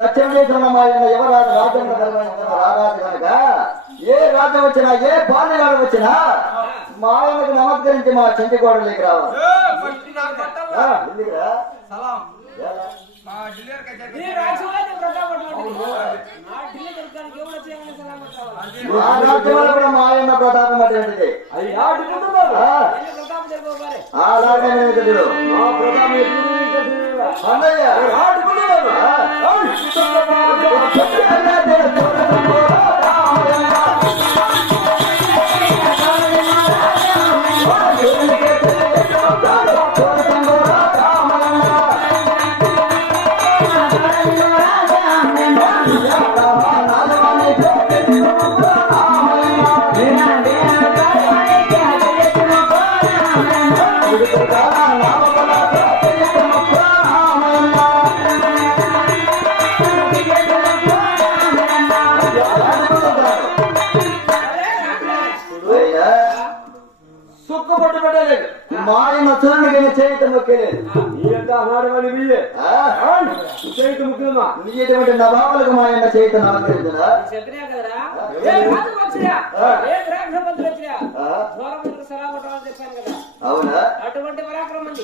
దక్షిణ దేశంలో మా యువరాజు రాజ్యంలో రారాజు కనుక ఏ రాజ్యం వచ్చినా ఏ పాలనగాడు వచ్చినా మా ఆయనకు నమస్కరించి మా చెంటి గోడలేకి రావాలి. ఎందుకురా రాజ్యంలో కూడా మా ఆయన ప్రతాపం అటువంటిది. మాయన చూడగానే చేయటం ఒకేలేదు. నీటువంటి నవాబులకు మాయన్న చేయటం నమస్కరించదా? అవునా? అటువంటి పరాక్రమం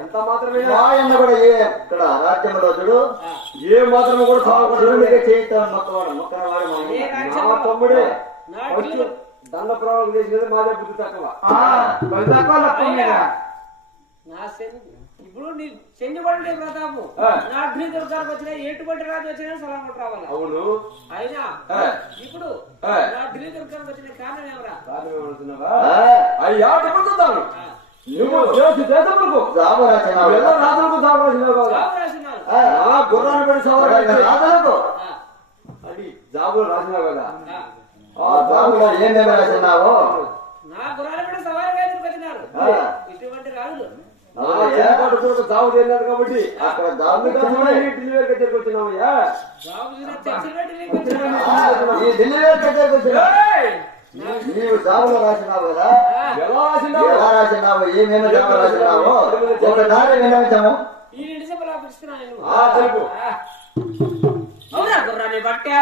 ఎంత మాత్రమే మాయన్న కూడా ఇక్కడ రాజ్యంలో చూడు ఏ మాత్రమే కూడా చేయటం మొక్కవాడు మొక్కవాడు తమ్ముడే దండ ప్రయోగం చేసినది మాదే బుద్ధి తక్కువ. ఇప్పుడు నీ చెందిపడే ప్రతాపు నా అగ్ని దుర్గానికి వచ్చినా ఎటువంటి రాజు వచ్చినా సలాం రావాలి. అవును అయినా ఇప్పుడు నా అగ్ని దుర్గానికి వచ్చిన కారణం ఎవరా? అయ్యా చెప్పుతాను నువ్వు రాజులకు గుర్రాన్ని పెట్టి రాజులకు అది జాబులు రాసినావు కదా. ఆ జాబులో ఏమేమి రాసినావు? నా గుర్రాన్ని పెట్టి సవారిగా వచ్చినారు ఇటువంటి రాజులు జాబు చేయలేదు కాబట్టి అక్కడ జాబు ఢిల్లీ దగ్గరికి వచ్చినావయ్యా. నీవు జాబులో రాసినావు కదా, ఎలా రాసినావు ఏమేమి జాబు రాసినావు ఒకసారి వినవించాము. అవునా గుర్రాన్ని బట్టే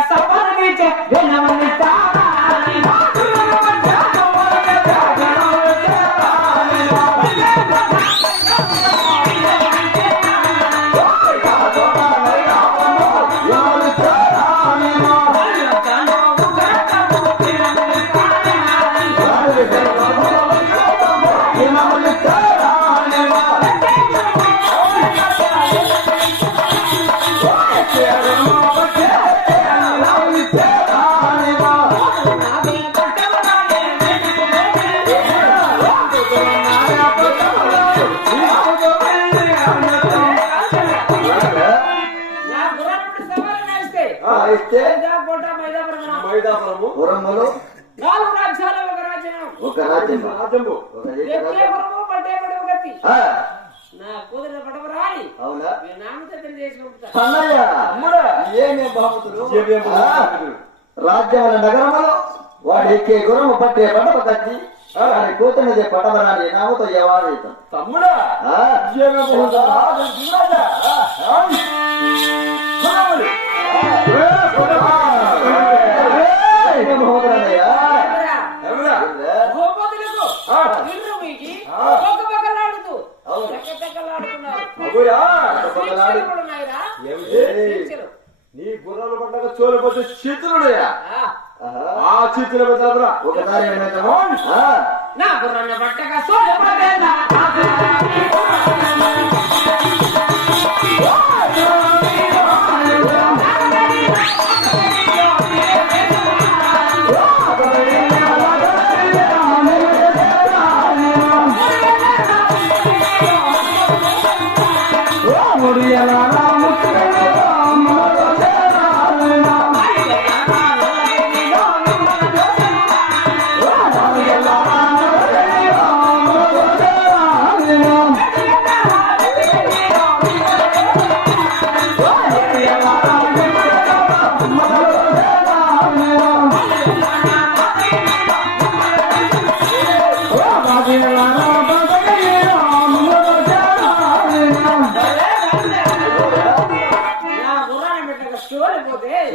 ఒక రాజ్యం రాజ్యముల నగరములో వాడు ఎక్కే గురము పట్టే పడవ కట్టి కూతున్నది పడవరాని నామతో ఎవరు తమ్ముడా నీ గుర్రాలు పడ్డాక చోలు పడితే చేతులున్నాయా? ఆ చేతుల పెద్దరా ఒకసారి నా గుర్రాన్ని పట్టక చోలు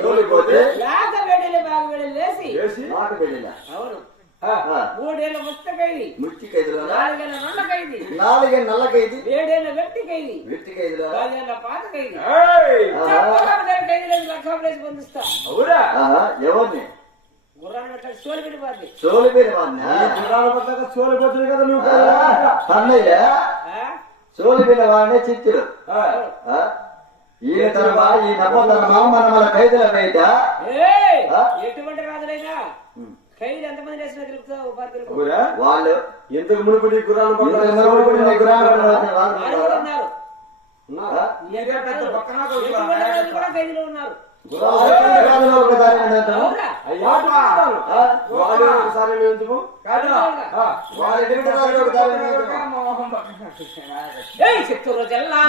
సోలిపోతే లేక వేడిలే బాగా వేడి లేసి మాట బిడ్డల అవును 3 ఏళ్ళ ముచ్చకైది ముచ్చి ఖైదులో 4 ఏళ్ళ నల్లకైది 4 ఏళ్ళ నల్లకైది 7 ఏళ్ళ వెట్టికైది 10 ఏళ్ళ పాతకైది ఏయ్ ఖైదీలను లక్షాలేసి బంధిస్తా అవునా ఎవరిని గుర్రాన్ని అట్లా సోలిపెట్టి పాది సోలిపోయిన వాడిని గుర్రాల పట్ల సోలిపోతుంది కదా నువ్వు అన్నయ్య సోలిపోయిన వాడినే చిత్తుడు ఈయన తరమా ఈ నమ్మతరమా మన ఖైదుల బయట ఎటువంటి రాజులైనా ఖైదీ ఎంతమంది వేసినా తెలుపుతావు ఉపాధి వాళ్ళు ఎంతకు మునుపటి గుర్రాల పట్ల ఖైదీలో ఉన్నారు ఒకసారి ఎందుకు చిత్తూరు జిల్లా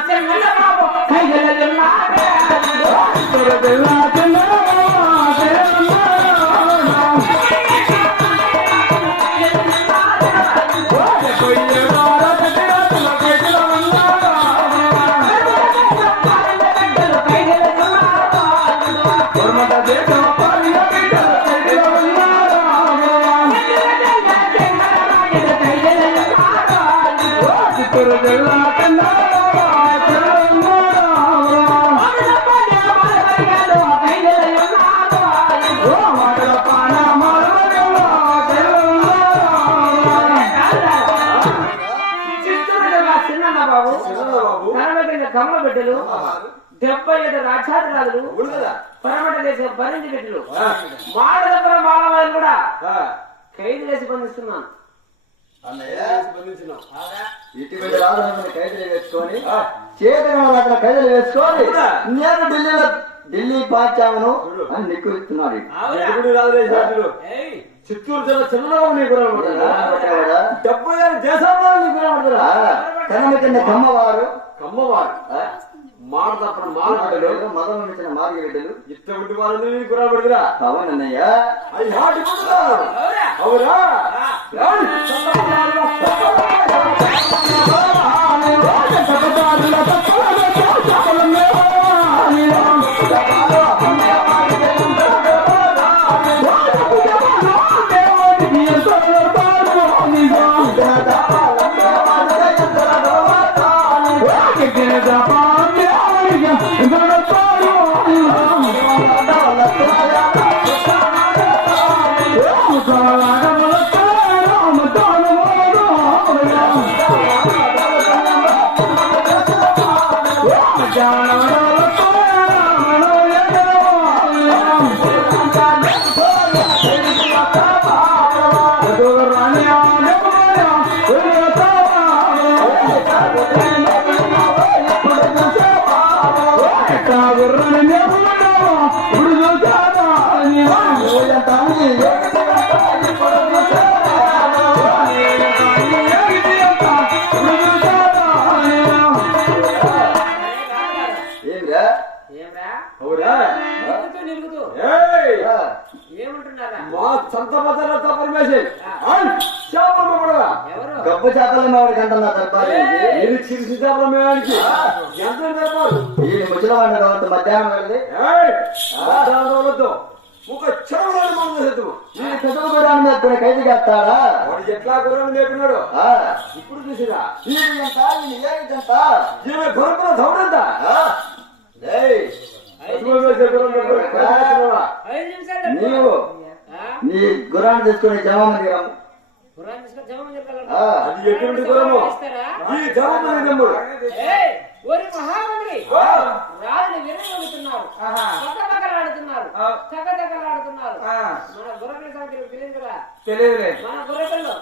కమల బిడ్డలు 77 రాక్షాది రాజులు పరమట దేశం భరించి బిడ్డలు మాడదపురం మాలవాళ్ళు కూడా ఖైదు చేసి బంధిస్తున్నాను ఇటువంటి రాజులను ఖైదులు వేసుకొని చేతగా అక్కడ ఖైదులు వేసుకొని నేను ఢిల్లీ పాచామును అని నిక్కుతున్నాడు చిత్తూరు జిల్లా చిన్నగా నీ గుర్రాలు 70 దేశంలో నీ గుర్రాలు కన్నమ కింద కమ్మవారు మాట తప్పని మాట్లాడలేదు మదం ఇచ్చిన మార్గ బిడ్డలు ఇటువంటి వాళ్ళు నీ గుర్రాలు పడుతురా అవునన్నయ్య అవురా గొప్ప చేపల మామిడి కంటున్నా దర్బారు చిరుసి చేపల మేడానికి ఎంత ఈ ముసలివాడిని కాబట్టి మధ్యాహ్నం వెళ్ళి ఒక చెరువులను మనం చేద్దాము ఈ పెద్దల గురాన్ని మీద కూడా ఖైదు చేస్తాడా వాడు ఎట్లా గుర్రాలు మేపినాడు ఇప్పుడు చూసిరా ఈమె గుర్రపుల దౌడంత నీవు నీ గుర్రాన్ని తీసుకుని జవామంది అది ఎటువంటి గుర్రము ఈ జవామంది దమ్ముడు ఒరి మహామంత్రి రాజుని విరగలుగుతున్నారు పక్కపక్కలాడుతున్నారు తగ్గదగ్గలాడుతున్నారు మన గుర్రల సంఖ్యలు తెలియదు కదా తెలియదులే మన గుర్రకల్లో